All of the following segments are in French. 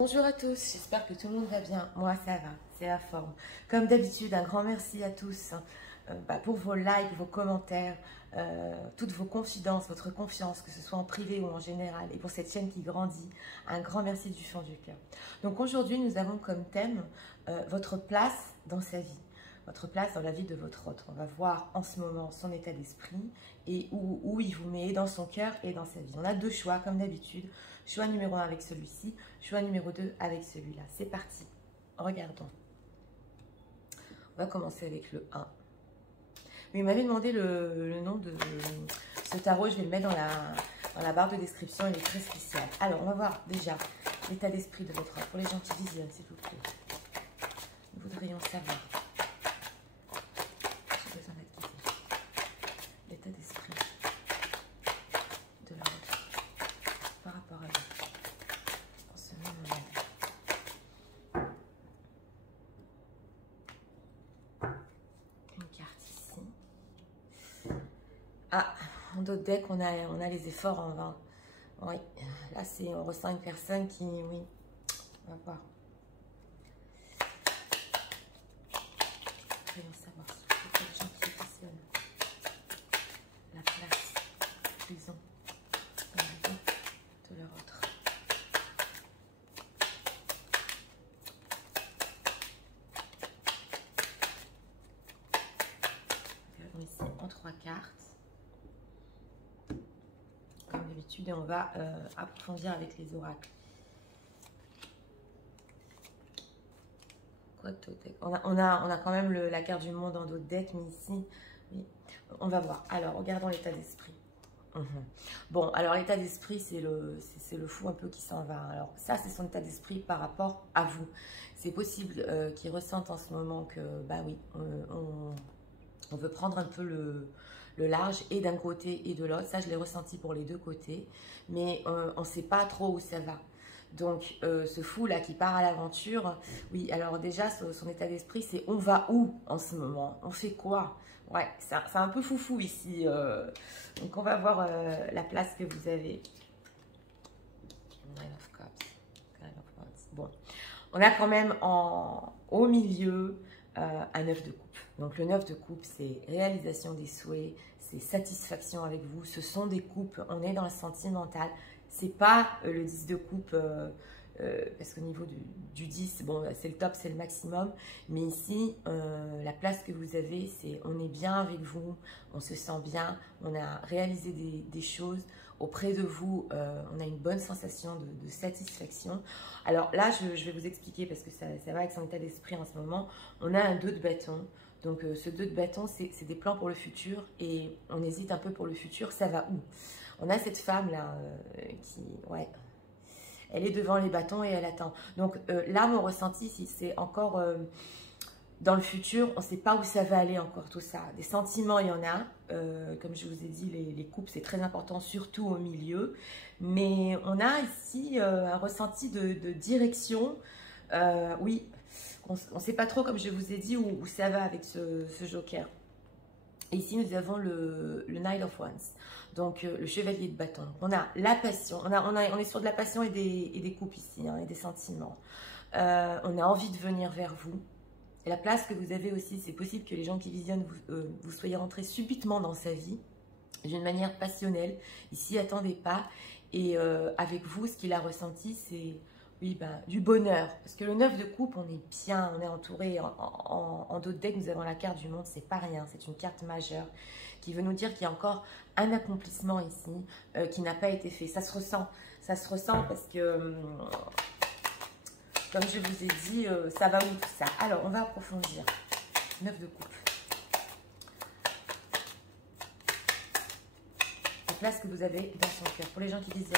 Bonjour à tous, j'espère que tout le monde va bien. Moi, ça va, c'est la forme. Comme d'habitude, un grand merci à tous pour vos likes, vos commentaires, toutes vos confidences, votre confiance, que ce soit en privé ou en général, et pour cette chaîne qui grandit. Un grand merci du fond du cœur. Donc aujourd'hui, nous avons comme thème votre place dans sa vie. Votre place dans la vie de votre autre. On va voir en ce moment son état d'esprit et où il vous met dans son cœur et dans sa vie. On a deux choix comme d'habitude. Choix numéro 1 avec celui-ci, choix numéro 2 avec celui-là. C'est parti, regardons. On va commencer avec le 1. Mais il m'avait demandé le nom de ce tarot, je vais le mettre dans la barre de description, il est très spécial. Alors, on va voir déjà l'état d'esprit de votre autre. Pour les gens qui visionnent, s'il vous plaît. Nous voudrions savoir. J'ai besoin d'être guidée. L'état d'esprit de la vôtre par rapport à vous. En ce moment. Une carte ici. Ah, en d'autres decks, on a les efforts en vain. Oui, là, on ressent une personne qui, oui, on va voir. Voyons savoir si c'est les gens qui questionnent la place qu'ils ont dans la vie de leur autre. Regardons ici en 3 cartes. Comme d'habitude, et on va approfondir avec les oracles. On a quand même la carte du monde dans d'autres decks, mais ici, oui, on va voir. Alors, regardons l'état d'esprit. Bon, alors l'état d'esprit, c'est le fou un peu qui s'en va. Alors, ça, c'est son état d'esprit par rapport à vous. C'est possible qu'il ressente en ce moment que, bah oui, on veut prendre un peu le large et d'un côté et de l'autre. Ça, je l'ai ressenti pour les deux côtés, mais on ne sait pas trop où ça va. Donc, ce fou-là qui part à l'aventure, oui, alors déjà, son état d'esprit, c'est on va où en ce moment? On fait quoi? Ouais, c'est un peu foufou ici. Donc, on va voir la place que vous avez. Nine of Cups. Nine of Wands. Bon, on a quand même au milieu un 9 de coupe. Donc, le 9 de coupe, c'est réalisation des souhaits, c'est satisfaction avec vous. Ce sont des coupes, on est dans le sentimental. C'est pas le 10 de coupe, parce qu'au niveau du 10, bon, c'est le top, c'est le maximum. Mais ici, la place que vous avez, c'est on est bien avec vous, on se sent bien, on a réalisé des choses auprès de vous, on a une bonne sensation de satisfaction. Alors là, je vais vous expliquer parce que ça va avec son état d'esprit en ce moment. On a un 2 de bâton. Donc ce 2 de bâton, c'est des plans pour le futur et on hésite un peu pour le futur, ça va où? On a cette femme-là qui, ouais, elle est devant les bâtons et elle attend. Donc là, mon ressenti, si c'est encore dans le futur, on ne sait pas où ça va aller encore tout ça. Des sentiments, il y en a. Comme je vous ai dit, les couples, c'est très important, surtout au milieu. Mais on a ici un ressenti de direction. Oui, on ne sait pas trop, comme je vous ai dit, où ça va avec ce joker. Et ici, nous avons le Knight of Wands, donc le chevalier de bâton. On a la passion, on est sur de la passion et des coupes ici, hein, et des sentiments. On a envie de venir vers vous. Et la place que vous avez aussi, c'est possible que les gens qui visionnent, vous soyez rentrés subitement dans sa vie, d'une manière passionnelle. Ici, attendez pas. Et avec vous, ce qu'il a ressenti, c'est... Oui, ben, du bonheur. Parce que le 9 de coupe, on est bien, on est entouré. En d'autres decks, nous avons la carte du monde, c'est pas rien. C'est une carte majeure qui veut nous dire qu'il y a encore un accomplissement ici qui n'a pas été fait. Ça se ressent parce que, comme je vous ai dit, ça va où tout ça. Alors, on va approfondir. 9 de coupe. La place que vous avez dans son cœur. Pour les gens qui disent,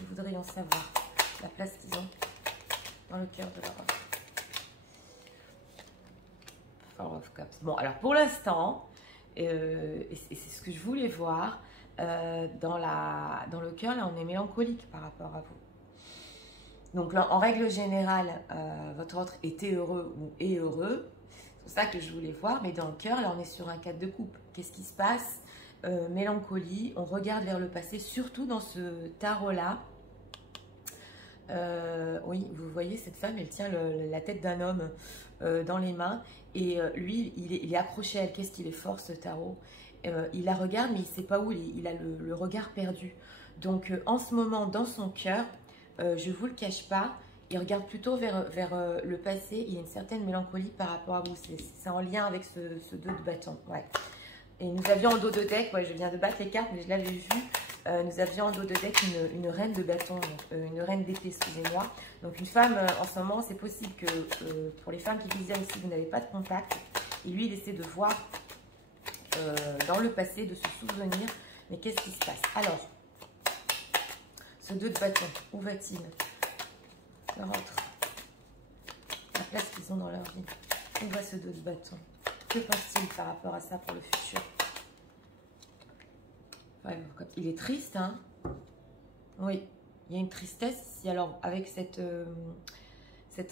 nous voudrions savoir la place qu'ils ont dans le cœur de leur offre. Four of Cups. Bon, alors pour l'instant, et c'est ce que je voulais voir, dans le cœur, là, on est mélancolique par rapport à vous. Donc, là, en règle générale, votre autre était heureux ou est heureux. C'est pour ça que je voulais voir. Mais dans le cœur, là, on est sur un 4 de coupe. Qu'est-ce qui se passe? Mélancolie. On regarde vers le passé, surtout dans ce tarot-là. Oui, vous voyez, cette femme, elle tient la tête d'un homme dans les mains. Et lui, il est accroché à elle. Qu'est-ce qu'il est fort, ce tarot. Il la regarde, mais il ne sait pas où. Il a le regard perdu. Donc, en ce moment, dans son cœur, je ne vous le cache pas, il regarde plutôt vers le passé. Il y a une certaine mélancolie par rapport à vous. C'est en lien avec ce 2 de bâton. Ouais. Et nous avions en dos de deck, ouais, je viens de battre les cartes, mais je l'avais vu. Nous avions en dos de deck une reine de bâton, une reine d'épée, excusez-moi. Donc une femme, en ce moment, c'est possible que pour les femmes qui visionnent ici, vous n'avez pas de contact. Et lui, il essaie de voir dans le passé, de se souvenir. Mais qu'est-ce qui se passe? Alors, ce 2 de bâton, où va-t-il? Leur autre. La place qu'ils ont dans leur vie. Où va ce 2 de bâton? Que pense-t-il par rapport à ça pour le futur? Ouais, il est triste, hein? Oui, il y a une tristesse ici. Alors, avec cette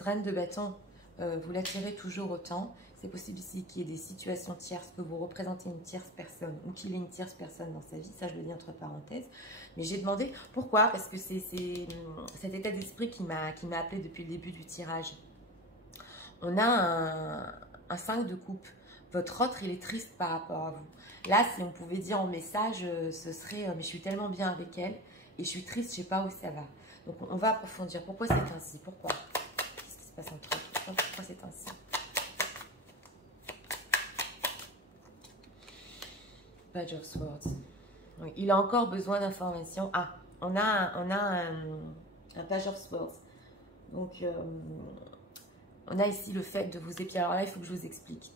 reine de bâton, vous l'attirez toujours autant. C'est possible ici qu'il y ait des situations tierces, que vous représentez une tierce personne ou qu'il ait une tierce personne dans sa vie. Ça, je le dis entre parenthèses. Mais j'ai demandé pourquoi, parce que c'est cet état d'esprit qui m'a appelé depuis le début du tirage. On a un 5 de coupe. Votre autre, il est triste par rapport à vous. Là, si on pouvait dire en message, ce serait « mais je suis tellement bien avec elle et je suis triste, je ne sais pas où ça va ». Donc, on va approfondir. Pourquoi c'est ainsi? Pourquoi? Qu'est-ce qui se passe entre eux? Pourquoi c'est ainsi? Page of Swords. Oui, il a encore besoin d'informations. Ah, on a un Page of Swords. Donc, on a ici le fait de vous épier. Alors là, il faut que je vous explique.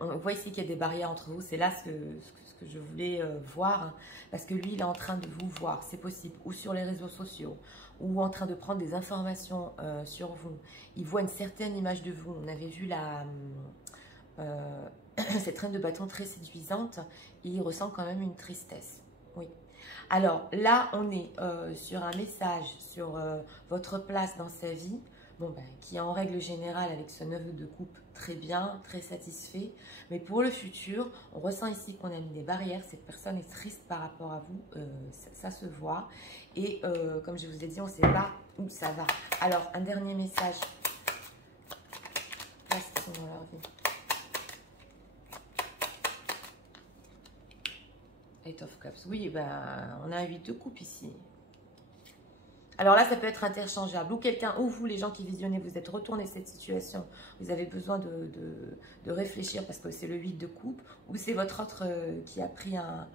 On voit ici qu'il y a des barrières entre vous. C'est là ce que je voulais voir. Hein, parce que lui, il est en train de vous voir. C'est possible. Ou sur les réseaux sociaux. Ou en train de prendre des informations sur vous. Il voit une certaine image de vous. On avait vu cette reine de bâton très séduisante. Et il ressent quand même une tristesse. Oui. Alors là, on est sur un message sur votre place dans sa vie. Bon, ben, qui est en règle générale avec ce 9 de coupe très bien, très satisfait. Mais pour le futur, on ressent ici qu'on a mis des barrières. Cette personne est triste par rapport à vous. Ça se voit. Et comme je vous ai dit, on ne sait pas où ça va. Alors, un dernier message. Là, ce qu'ils sont dans leur vie. Eight of Cups. Oui, ben, on a un 8 de coupe ici. Alors là, ça peut être interchangeable. Ou quelqu'un, ou vous, les gens qui visionnez, vous êtes retournés cette situation. Vous avez besoin de réfléchir parce que c'est le 8 de coupe. Ou c'est votre autre qui a pris un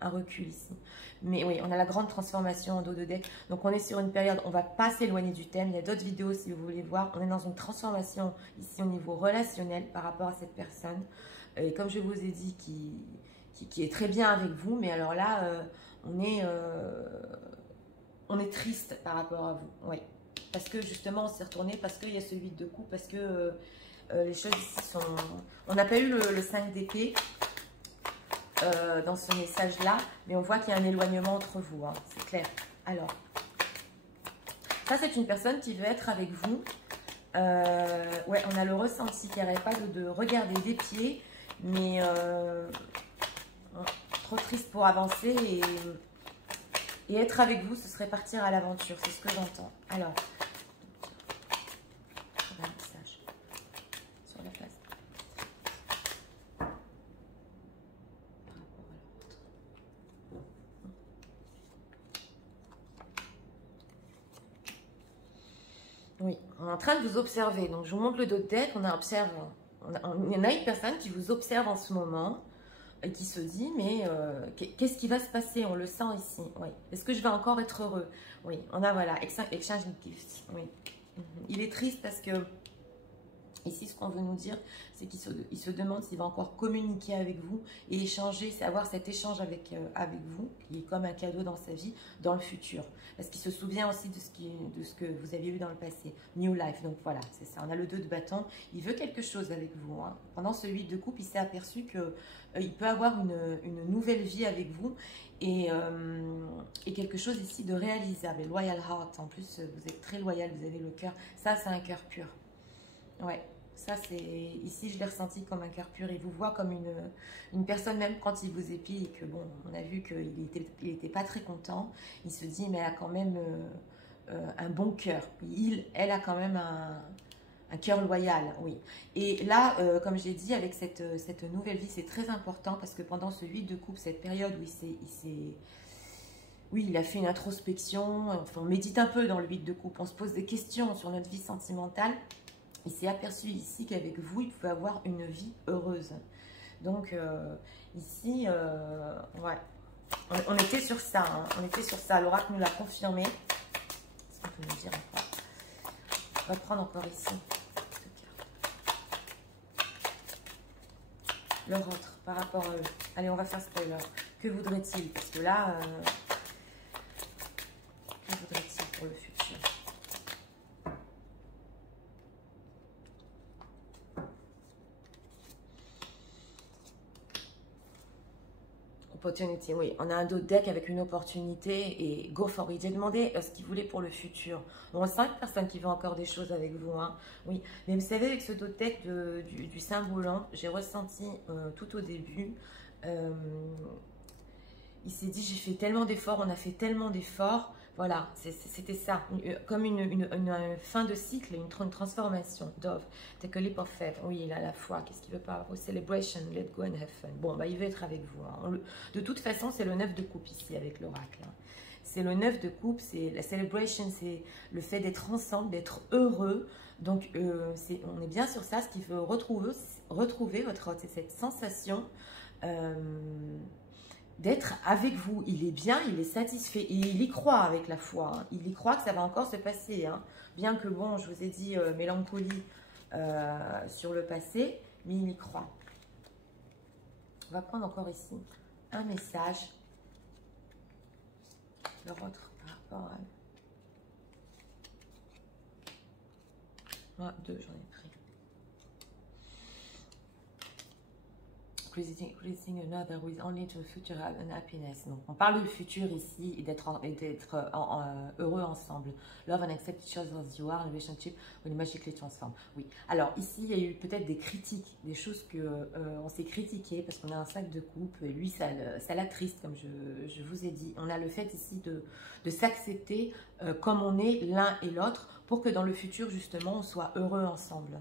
recul ici. Mais oui, on a la grande transformation en dos de deck. Donc on est sur une période, on ne va pas s'éloigner du thème. Il y a d'autres vidéos si vous voulez voir. On est dans une transformation ici au niveau relationnel par rapport à cette personne. Et comme je vous ai dit, qui est très bien avec vous. Mais alors là, on est triste par rapport à vous, oui. Parce que justement, on s'est retourné, parce qu'il y a ce 8 de coupe, parce que les choses ici sont... On n'a pas eu le 5 d'épée dans ce message-là, mais on voit qu'il y a un éloignement entre vous, hein, c'est clair. Alors, ça, c'est une personne qui veut être avec vous. Ouais, on a le ressenti qui n'arrête pas de regarder des pieds, mais trop triste pour avancer et être avec vous, ce serait partir à l'aventure. C'est ce que j'entends. Alors, un message sur la place. Par rapport à l'autre. Oui, on est en train de vous observer. Donc, je vous montre le dos de deck. On observe. Il y en a une personne qui vous observe en ce moment. Et qui se dit, mais qu'est-ce qui va se passer? On le sent ici. Oui. Est-ce que je vais encore être heureux? Oui, on a voilà, exchange gifts. Oui. Il est triste parce que, ici, ce qu'on veut nous dire, c'est qu'il se demande s'il va encore communiquer avec vous et échanger, avoir cet échange avec vous, qui est comme un cadeau dans sa vie, dans le futur. Parce qu'il se souvient aussi de ce que vous aviez eu dans le passé. New life, donc voilà, c'est ça. On a le 2 de bâton. Il veut quelque chose avec vous. Hein. Pendant ce 8 de coupe, il s'est aperçu qu'il peut avoir une nouvelle vie avec vous et quelque chose ici de réalisable. Et loyal heart, en plus, vous êtes très loyal, vous avez le cœur. Ça, c'est un cœur pur. Ouais. Ça, c'est ici, je l'ai ressenti comme un cœur pur. Il vous voit comme une personne, même quand il vous épie et que, bon, on a vu qu'il était pas très content. Il se dit, mais elle a quand même un bon cœur. Elle a quand même un cœur loyal, oui. Et là, comme j'ai dit, avec cette nouvelle vie, c'est très important parce que pendant ce 8 de coupe, cette période où oui, il a fait une introspection, enfin, on médite un peu dans le 8 de coupe, on se pose des questions sur notre vie sentimentale. Il s'est aperçu ici qu'avec vous, il pouvait avoir une vie heureuse. Donc, ici, ouais, on était sur ça. Hein, on était sur ça. L'oracle nous l'a confirmé. Est-ce qu'on peut nous dire encore? On va prendre encore ici. Leur autre, par rapport à eux. Allez, on va faire spoiler. Que voudrait-il? Parce que là, que voudrait-il pour le futur? Opportunity, oui. On a un autre deck avec une opportunité et go for it. J'ai demandé ce qu'il voulait pour le futur. Bon, 5 personnes qui veulent encore des choses avec vous. Hein. Oui, mais vous savez, avec ce autre deck du Saint Volant, j'ai ressenti tout au début, il s'est dit, j'ai fait tellement d'efforts, on a fait tellement d'efforts. Voilà, c'était ça, comme une fin de cycle, une transformation. Dove, take a leap of faith. Oui, il a la foi. Qu'est-ce qu'il veut pas? Oh, celebration, let go and have fun. Bon, bah, il veut être avec vous. Hein. De toute façon, c'est le 9 de coupe ici avec l'oracle. Hein. C'est le 9 de coupe, c'est la celebration, c'est le fait d'être ensemble, d'être heureux. Donc, on est bien sur ça. Ce qu'il veut retrouver votre hôte, c'est cette sensation d'être avec vous. Il est bien, il est satisfait et il y croit avec la foi. Hein. Il y croit que ça va encore se passer. Hein. Bien que, bon, je vous ai dit mélancolie sur le passé, mais il y croit. On va prendre encore ici un message. Leur autre par rapport à... 2, j'en ai pris. Creating another with only to future and happiness. Donc, on parle du futur ici et d'être heureux ensemble. Love and accept each other as you are, relationship will magically transform. Oui. Alors, ici, il y a eu peut-être des critiques, des choses que on s'est critiqué parce qu'on a un sac de coupe. Et lui, ça l'attriste, comme je vous ai dit. On a le fait ici de s'accepter comme on est l'un et l'autre pour que dans le futur, justement, on soit heureux ensemble.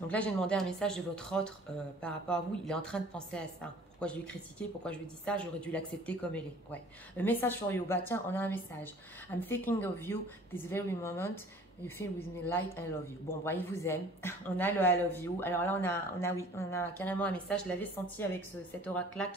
Donc là, j'ai demandé un message de votre autre par rapport à vous. Il est en train de penser à ça. Pourquoi je lui ai critiqué? Pourquoi je lui dis ça? J'aurais dû l'accepter comme elle est. Ouais. Le message for you. Bah tiens, on a un message. I'm thinking of you this very moment. You feel with me like I love you. Bon, bah, il vous aime. On a le I love you. Alors là, on a carrément un message. Je l'avais senti avec cet oracle-là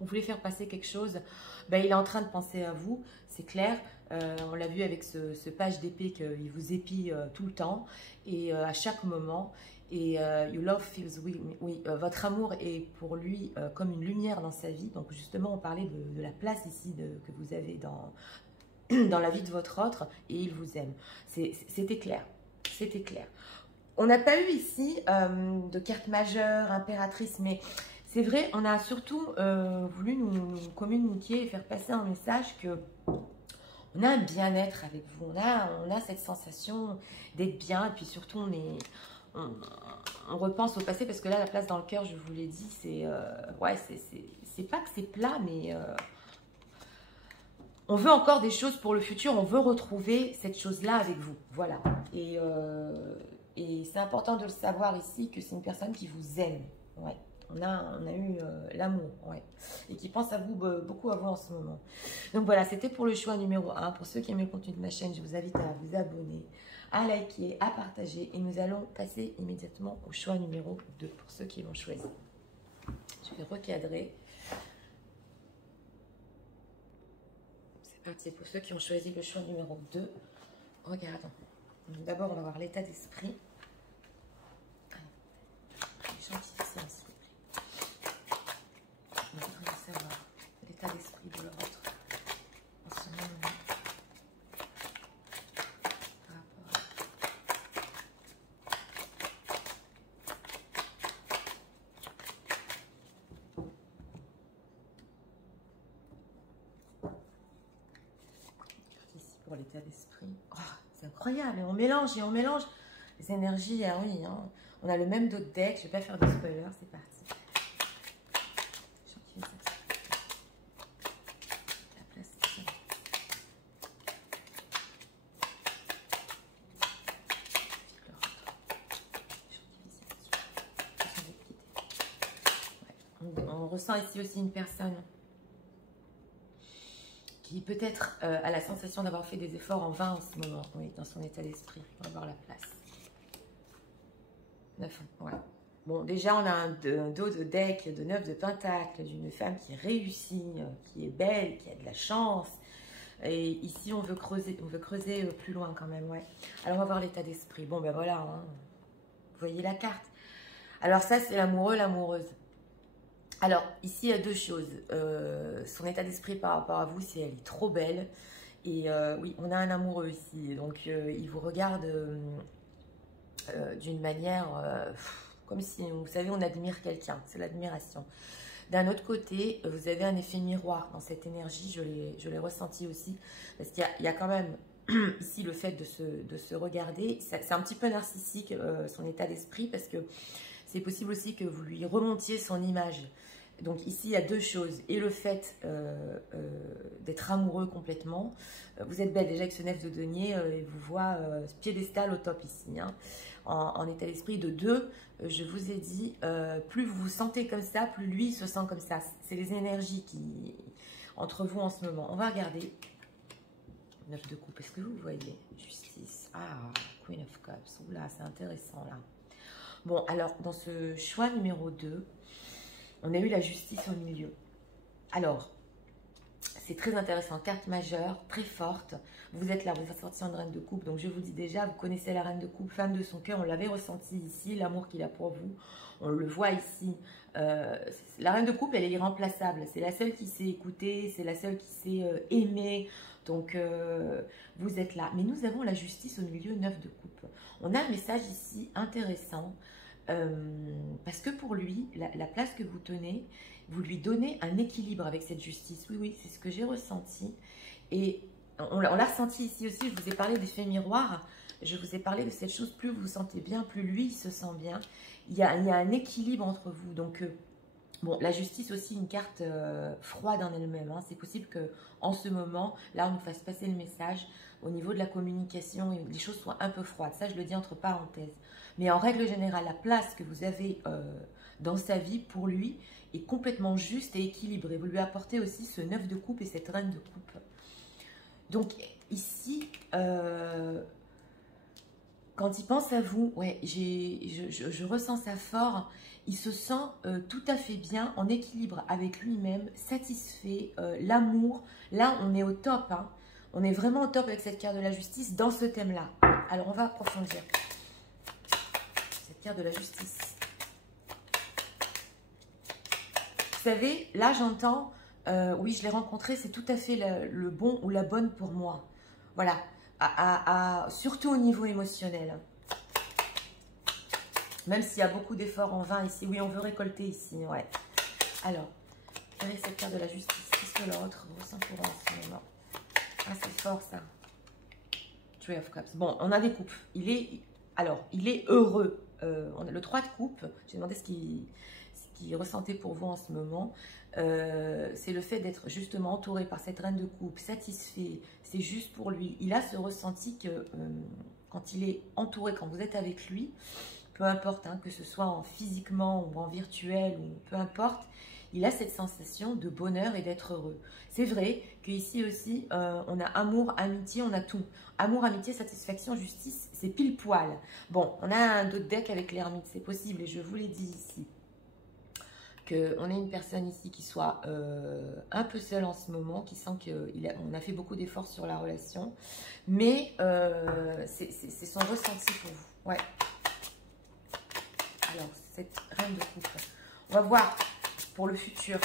on voulait faire passer quelque chose. Bah, il est en train de penser à vous. C'est clair. On l'a vu avec ce page d'épée qu'il vous épie tout le temps et à chaque moment. Et your love feels oui, votre amour est pour lui comme une lumière dans sa vie. Donc justement, on parlait de la place ici que vous avez dans la vie de votre autre et il vous aime. C'était clair, c'était clair. On n'a pas eu ici de carte majeure, impératrice, mais c'est vrai, on a surtout voulu nous communiquer et faire passer un message que on a un bien-être avec vous, on a cette sensation d'être bien et puis surtout on repense au passé parce que là, la place dans le cœur, je vous l'ai dit, c'est ouais, c'est pas que c'est plat, mais on veut encore des choses pour le futur, on veut retrouver cette chose-là avec vous, voilà. Et c'est important de le savoir ici que c'est une personne qui vous aime, ouais. On a eu l'amour, ouais, et qui pense à vous, beaucoup à vous en ce moment. Donc voilà, c'était pour le choix numéro 1. Pour ceux qui aiment le contenu de ma chaîne, je vous invite à vous abonner, à liker, à partager. Et nous allons passer immédiatement au choix numéro 2 pour ceux qui l'ont choisi. Je vais recadrer. C'est parti pour ceux qui ont choisi le choix numéro 2. Regardons. D'abord, on va voir l'état d'esprit. Gentilité ensuite. On voudrait savoir l'état d'esprit de l'autre en ce moment. Par rapport ici pour l'état d'esprit. Oh, c'est incroyable, et on mélange les énergies. Ah oui, hein. On a le même dos de deck. Je ne vais pas faire de spoiler. C'est parti. On ressent ici aussi une personne qui peut-être a la sensation d'avoir fait des efforts en vain en ce moment, oui, dans son état d'esprit. On va voir la place. 9, ouais. Bon, déjà, on a un dos de deck de 9 de pentacle, d'une femme qui réussit, qui est belle, qui a de la chance. Et ici, on veut creuser plus loin quand même, ouais. Alors, on va voir l'état d'esprit. Bon, ben voilà, hein. Vous voyez la carte. Alors ça, c'est l'amoureux, l'amoureuse. Alors, ici, il y a deux choses. Son état d'esprit par rapport à vous, c'est elle est trop belle. Et oui, on a un amoureux ici. Donc, il vous regarde d'une manière comme si, vous savez, on admire quelqu'un. C'est l'admiration. D'un autre côté, vous avez un effet miroir dans cette énergie. Je l'ai ressenti aussi. Parce qu'il y a quand même ici le fait de se regarder. C'est un petit peu narcissique, son état d'esprit, parce que c'est possible aussi que vous lui remontiez son image. Donc ici, il y a deux choses. Et le fait d'être amoureux complètement. Vous êtes belle déjà avec ce 9 de denier. Il vous voit piédestal au top ici. Hein, en état d'esprit de 2. Je vous ai dit, plus vous vous sentez comme ça, plus lui se sent comme ça. C'est les énergies qui entre vous en ce moment. On va regarder. 9 de coupe. Est-ce que vous voyez? Justice. Ah, Queen of Cups. Oula, c'est intéressant là. Bon, alors, dans ce choix numéro 2, on a eu la justice au milieu. Alors, c'est très intéressant. Carte majeure, très forte. Vous êtes là, vous êtes sorti en reine de coupe. Donc, je vous dis déjà, vous connaissez la reine de coupe, femme de son cœur. On l'avait ressenti ici, l'amour qu'il a pour vous. On le voit ici. La reine de coupe, elle est irremplaçable. C'est la seule qui sait écouter. C'est la seule qui sait aimer. Donc, vous êtes là. Mais nous avons la justice au milieu, 9 de coupe. On a un message ici intéressant. Parce que pour lui, la place que vous tenez, vous lui donnez un équilibre avec cette justice. Oui, oui, c'est ce que j'ai ressenti. Et on l'a ressenti ici aussi. Je vous ai parlé d'effet miroir. Je vous ai parlé de cette chose. Plus vous vous sentez bien, plus lui il se sent bien. Il y a un équilibre entre vous. Donc, bon, la justice aussi, une carte froide en elle-même. Hein. C'est possible qu'en ce moment, là, on nous fasse passer le message au niveau de la communication et les choses soient un peu froides. Ça, je le dis entre parenthèses. Mais en règle générale, la place que vous avez dans sa vie, pour lui, est complètement juste et équilibrée. Vous lui apportez aussi ce 9 de coupe et cette reine de coupe. Donc, ici, quand il pense à vous, ouais, je ressens ça fort. Il se sent tout à fait bien, en équilibre avec lui-même, satisfait, l'amour. Là, on est au top. Hein. On est vraiment au top avec cette carte de la justice dans ce thème-là. Alors, on va approfondir. Cette carte de la justice. Vous savez, là, j'entends, oui, je l'ai rencontré, c'est tout à fait le bon ou la bonne pour moi. Voilà. Surtout au niveau émotionnel. Même s'il y a beaucoup d'efforts en vain ici. Oui, on veut récolter ici, ouais. Alors, quelle est cette carte de la justice? Qu'est-ce que l'autre ressent pour en ce moment? Ah, c'est fort, ça. Three of Cups. Bon, on a des coupes. Il est heureux. On a le 3 de coupe. J'ai demandé ce qu'il ressentait pour vous en ce moment. C'est le fait d'être justement entouré par cette reine de coupe, satisfait, c'est juste pour lui. Il a ce ressenti que quand il est entouré, quand vous êtes avec lui, peu importe, hein, que ce soit physiquement ou en virtuel, ou peu importe, il a cette sensation de bonheur et d'être heureux. C'est vrai qu'ici aussi, on a amour, amitié, on a tout. Amour, amitié, satisfaction, justice, c'est pile poil. Bon, on a un autre deck avec l'ermite, c'est possible, et je vous l'ai dit ici. Qu'on ait une personne ici qui soit un peu seule en ce moment, qui sent qu'on a fait beaucoup d'efforts sur la relation, mais c'est son ressenti pour vous. Ouais. Alors, cette reine de coupe, on va voir pour le futur.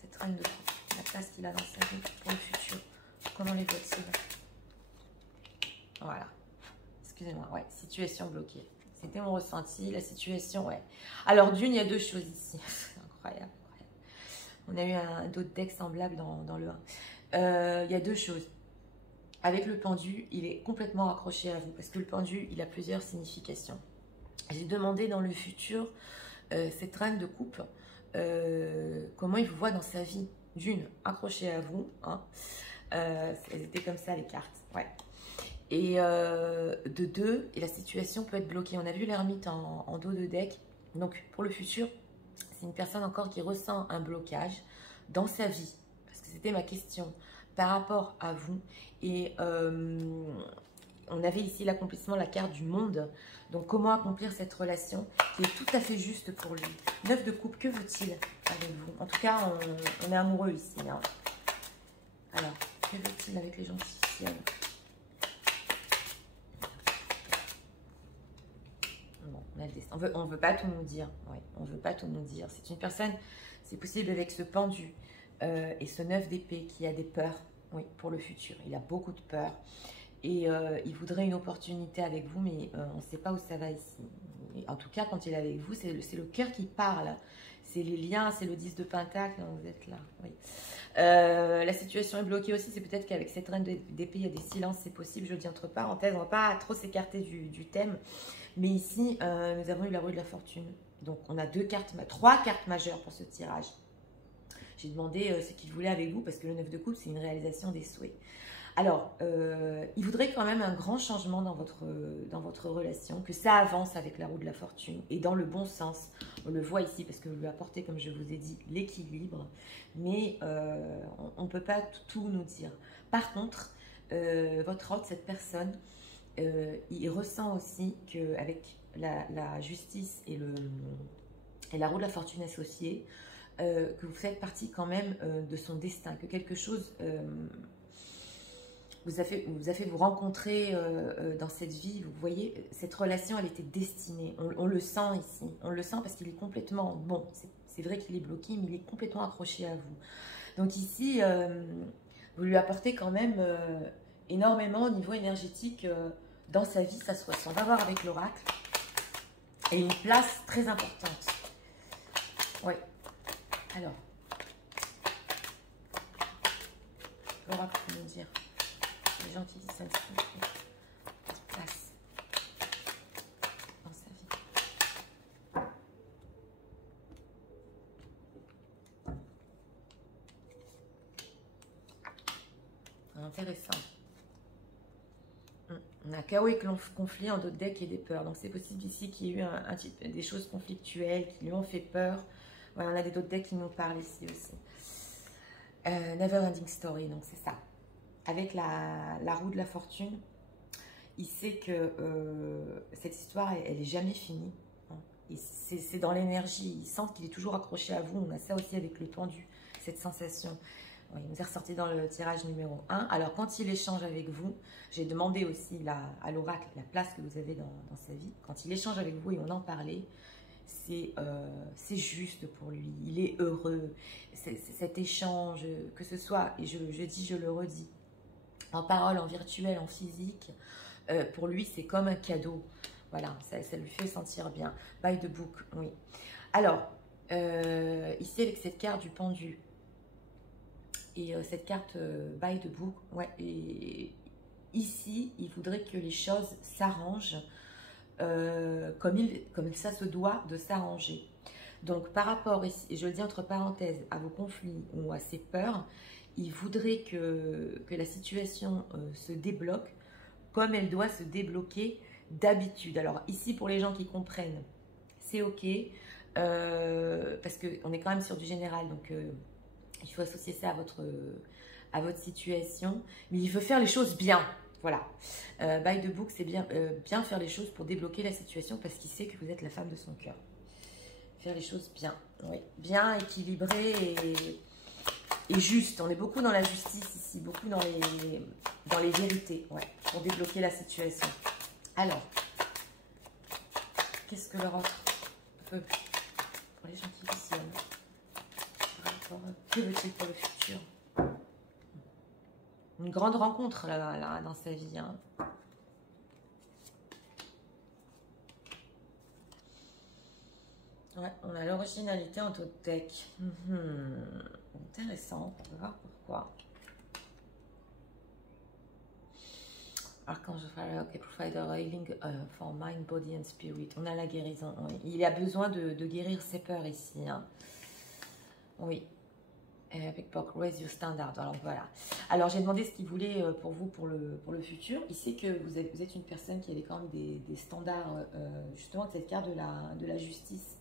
Cette reine de coupe, la place qu'il a dans sa vie pour le futur. Comment les voit-il? Voilà. Excusez-moi, ouais, situation bloquée. C'était mon ressenti, la situation, ouais. Alors, d'une, il y a deux choses ici. C'est incroyable, incroyable. On a eu un d'autres decks semblables dans le 1. Il y a deux choses. avec le pendu, il est complètement accroché à vous parce que le pendu, il a plusieurs significations. J'ai demandé dans le futur, cette reine de coupe, comment il vous voit dans sa vie. D'une, accroché à vous. Hein. Elles étaient comme ça, les cartes. Ouais. Et de deux, et la situation peut être bloquée. On a vu l'ermite en dos de deck. Donc, pour le futur, c'est une personne encore qui ressent un blocage dans sa vie. Parce que c'était ma question par rapport à vous. Et on avait ici l'accomplissement, la carte du monde. Donc, comment accomplir cette relation qui est tout à fait juste pour lui. 9 de coupe, que veut-il avec vous? En tout cas, on est amoureux ici. Hein. Alors, que veut-il avec les gens qui s'aiment? Bon, on a le destin. On veut pas tout nous dire. Ouais, on veut pas tout nous dire. C'est une personne, c'est possible avec ce pendu et ce 9 d'épée qui a des peurs. Oui, pour le futur. Il a beaucoup de peurs. Et il voudrait une opportunité avec vous, mais on ne sait pas où ça va ici. Et en tout cas, quand il est avec vous, c'est le cœur qui parle. C'est les liens, c'est le 10 de Pentacle. Vous êtes là, oui. La situation est bloquée aussi. C'est peut-être qu'avec cette reine d'épée, il y a des silences, c'est possible. Je le dis entre parenthèses, on ne va pas trop s'écarter du thème. Mais ici, nous avons eu la roue de la fortune. Donc, on a trois cartes majeures pour ce tirage. J'ai demandé ce qu'il voulait avec vous, parce que le 9 de coupe, c'est une réalisation des souhaits. Alors, il voudrait quand même un grand changement dans votre relation, que ça avance avec la roue de la fortune et dans le bon sens. On le voit ici parce que vous lui apportez, comme je vous ai dit, l'équilibre, mais on ne peut pas tout nous dire. Par contre, votre hôte, cette personne, il ressent aussi qu'avec la justice et la roue de la fortune associée, que vous faites partie quand même de son destin, que quelque chose... vous a fait vous rencontrer dans cette vie. Vous voyez, cette relation, elle était destinée. On le sent ici. On le sent parce qu'il est complètement... Bon, c'est vrai qu'il est bloqué, mais il est complètement accroché à vous. Donc ici, vous lui apportez quand même énormément au niveau énergétique dans sa vie. Ça se ressent. On va voir avec l'oracle. Et une place très importante. Oui. Alors. L'oracle peut nous dire... Les gens qui disent ça se place dans sa vie. Intéressant. On a chaos et conflit en d'autres decks et des peurs. Donc c'est possible ici qu'il y ait eu des choses conflictuelles qui lui ont fait peur. Voilà, on a d'autres decks qui nous parlent ici aussi. Never Ending Story, donc c'est ça. Avec la roue de la fortune, il sait que cette histoire, elle n'est jamais finie. Hein. C'est dans l'énergie. Il sent qu'il est toujours accroché à vous. On a ça aussi avec le pendu, cette sensation. Ouais, il nous est ressorti dans le tirage numéro 1. Alors, quand il échange avec vous, j'ai demandé aussi à l'oracle la place que vous avez dans sa vie. Quand il échange avec vous et on en parlait, c'est juste pour lui. Il est heureux. Cet échange, que ce soit, et je dis, je le redis, en parole, en virtuel, en physique, pour lui, c'est comme un cadeau. Voilà, ça lui fait sentir bien. By the book, oui. Alors, ici, avec cette carte du pendu, et cette carte by the book, ouais, et ici, il voudrait que les choses s'arrangent comme ça se doit de s'arranger. Donc, par rapport, ici, et je le dis entre parenthèses, à vos conflits ou à ces peurs, il voudrait que la situation se débloque comme elle doit se débloquer d'habitude. Alors ici, pour les gens qui comprennent, c'est ok, parce qu'on est quand même sur du général, donc il faut associer ça à votre situation, mais il veut faire les choses bien. Voilà, by the book, c'est bien faire les choses pour débloquer la situation parce qu'il sait que vous êtes la femme de son cœur. Faire les choses bien, oui, bien équilibré et juste. On est beaucoup dans la justice ici, beaucoup dans les vérités, ouais, pour débloquer la situation. Alors, qu'est-ce que leur offre peut pour les gens qui visionnent? Que veut-il pour le futur? Une grande rencontre là, dans sa vie. Hein. Ouais, on a l'originalité en tout deck. Intéressant, on va voir pourquoi. Archange ok, provider healing for mind, body and spirit. On a la guérison. Oui. Il a besoin de guérir ses peurs ici. Hein. Oui. Et avec Book, raise your standard. Alors voilà. Alors j'ai demandé ce qu'il voulait pour vous pour le futur. Il sait que vous êtes une personne qui a quand même des standards, justement, cette carte de la justice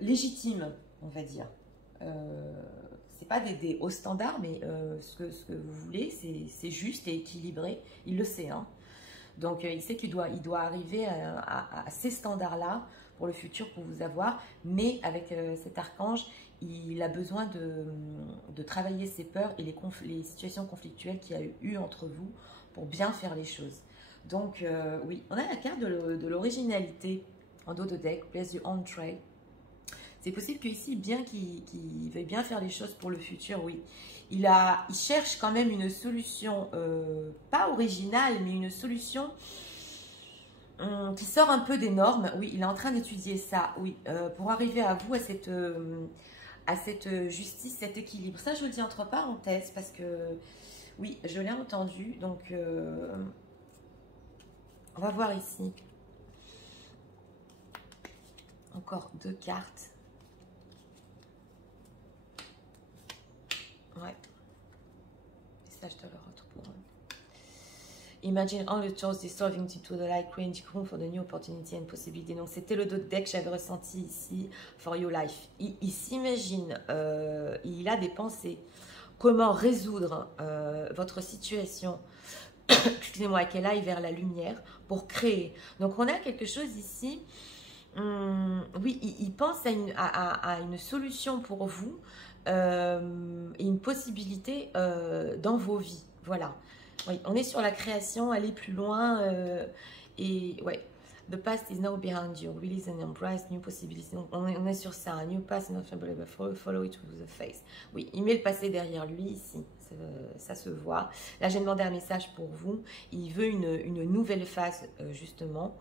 légitime, on va dire. C'est pas des hauts standards, mais ce que vous voulez, c'est juste et équilibré. Il le sait. Hein. Donc, il sait qu'il doit arriver à ces standards-là pour le futur, pour vous avoir. Mais avec cet archange, il a besoin de travailler ses peurs et les situations conflictuelles qu'il y a eu entre vous pour bien faire les choses. Donc, oui, on a la carte de l'originalité en dos de deck, Place your own tray. C'est possible qu'ici, bien qu'il veuille bien faire les choses pour le futur, oui. Il cherche quand même une solution, pas originale, mais une solution qui sort un peu des normes. Oui, il est en train d'étudier ça, oui, pour arriver à vous, à cette justice, cet équilibre. Ça, je le dis entre parenthèses, parce que, oui, je l'ai entendu. Donc, on va voir ici. Encore 2 cartes. Ouais. Message de leur autre pour eux. Imagine all the chores dissolving into the light, creating room for the new opportunity and possibility. Donc, c'était le dos de deck que j'avais ressenti ici, for your life. Il s'imagine, il a des pensées. Comment résoudre votre situation, excusez-moi, qu'elle aille vers la lumière pour créer. Donc, on a quelque chose ici. Oui, il pense à une solution pour vous. Et une possibilité dans vos vies. Voilà. Oui, on est sur la création, aller plus loin. Et ouais, the past is now behind you. Release and embrace new possibilities. Donc, on est sur ça. New past, not unbelievable. Follow it with the face. Oui, il met le passé derrière lui ici. Ça se voit. Là, j'ai demandé un message pour vous. Il veut une nouvelle phase, justement,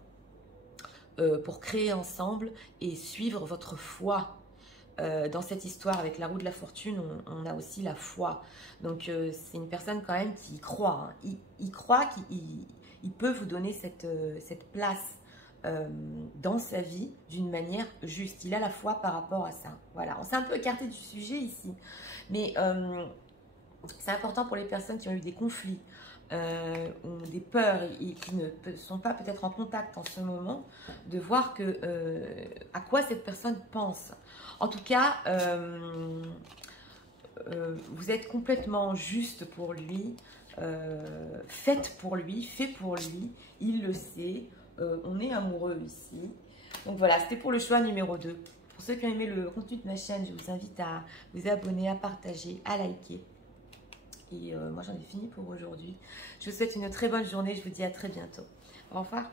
pour créer ensemble et suivre votre foi. Dans cette histoire avec la roue de la fortune, on a aussi la foi. Donc c'est une personne quand même qui y croit. Hein. Il croit qu'il peut vous donner cette place dans sa vie d'une manière juste. Il a la foi par rapport à ça. Voilà, on s'est un peu écarté du sujet ici. Mais c'est important pour les personnes qui ont eu des conflits, ou des peurs et qui ne sont pas peut-être en contact en ce moment, de voir à quoi cette personne pense. En tout cas, vous êtes complètement juste pour lui, faites pour lui, fait pour lui, il le sait, on est amoureux ici. Donc voilà, c'était pour le choix numéro 2. Pour ceux qui ont aimé le contenu de ma chaîne, je vous invite à vous abonner, à partager, à liker. Et moi, j'en ai fini pour aujourd'hui. Je vous souhaite une très bonne journée. Je vous dis à très bientôt. Au revoir.